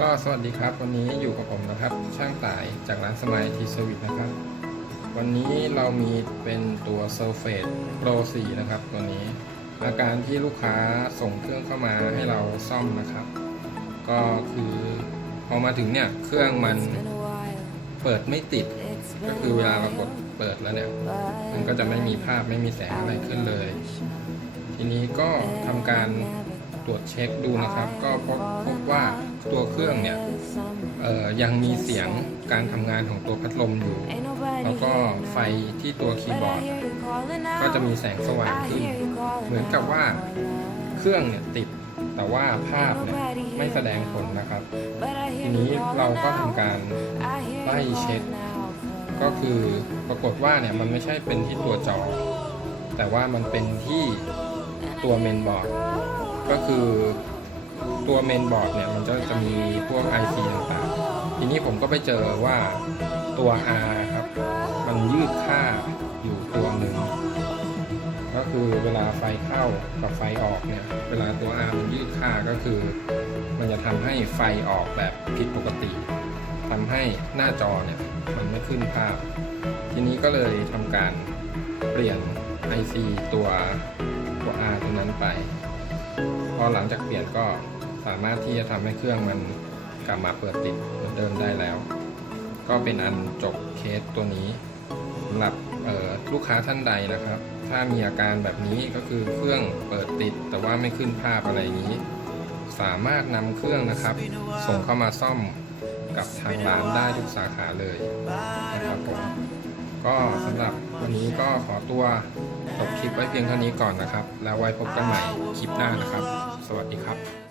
ก็สวัสดีครับวันนี้อยู่กับผมนะครับ ช่างต่ายจากร้านสมัยทีสวิตนะครับ วันนี้เรามีเป็นตัว Surface Pro 4 นะครับ ตัวนี้ อาการที่ลูกค้าส่งเครื่องเข้ามาให้เราซ่อมนะครับ ก็คือพอมาถึงเนี่ยเครื่องมันเปิดไม่ติด ก็คือเวลาเรากดเปิดแล้วเนี่ย มันก็จะไม่มีภาพไม่มีแสงอะไรขึ้นเลย ทีนี้ก็ทำการ รวจเช็คดูนะครับ ก็พบพบว่าตัวเครื่องเนี่ยเอ่อยังมีเสียงการทำงานของตัวพัดลมอยู่ แล้วก็ไฟที่ตัวคีย์บอร์ด ก็จะมีแสงสว่างขึ้น เหมือนกับว่าเครื่องเนี่ยติดแต่ว่าภาพเนี่ยไม่แสดงผลนะครับ ทีนี้เราก็ทำการไล่เช็ค ก็คือปรากฏว่าเนี่ยมันไม่ใช่เป็นที่ตัวจอ แต่ว่ามันเป็นที่ตัวเมนบอร์ด ก็คือตัวเมนบอร์ดเนี่ยมันจะจะมีพวก IC ต่างๆ ทีนี้ผมก็ไปเจอว่าตัว R ครับ มันยืดค่าอยู่ตัวหนึ่ง ก็คือเวลาไฟเข้ากับไฟออกเนี่ย เวลาตัว R มันยืดค่าก็คือ มันจะทำให้ไฟออกแบบผิดปกติทำให้หน้าจอเนี่ยมันไม่ขึ้นภาพ ทีนี้ก็เลยทำการเปลี่ยน IC ตัว พอหลังจากเปลี่ยนก็สามารถที่จะทำให้เครื่องมันกลับมาเปิดติดเหมือนเดิมได้แล้ว ก็เป็นอันจบเคสตัวนี้สำหรับลูกค้าท่านใดนะครับ ถ้ามีอาการแบบนี้ก็คือเครื่องเปิดติด แต่ว่าไม่ขึ้นภาพอะไรอย่างนี้ สามารถนำเครื่องนะครับ ส่งเข้ามาซ่อมกับทางร้านได้ทุกสาขาเลยนะครับผมก็สำหรับวันนี้ ขอตัวจบคลิปไว้เพียงเท่านี้ก่อนนะครับ แล้วไว้พบกันใหม่คลิปหน้านะครับ สวัสดีครับ